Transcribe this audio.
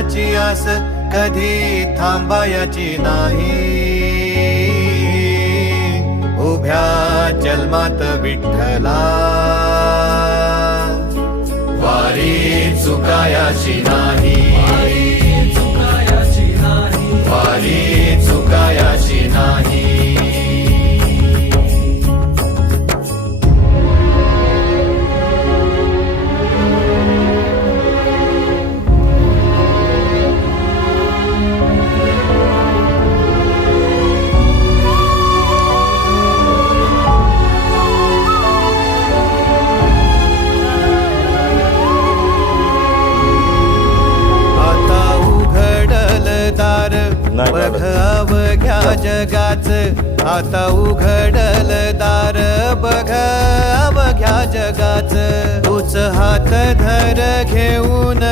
देवाची आस कधी थांबायची नाही. उभ्या जन्मात विठ्ठला वारी चुकायाची नाही. वारी चुकायाची नाही. बघ अवघ्या जगाच आता उघडल दार. बघ अवघ्या जगाच तूच हात धर घेऊन